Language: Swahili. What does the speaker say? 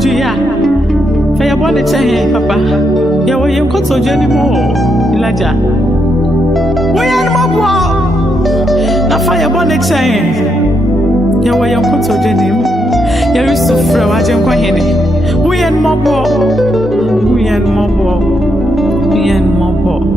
Juya. Fire bonnet, Papa. You were your cotton journey more, Elijah. We are more. Now fire bonnet saying, you were your cotton journey. You used to throw at your quahini. We and more. We and more. We and more.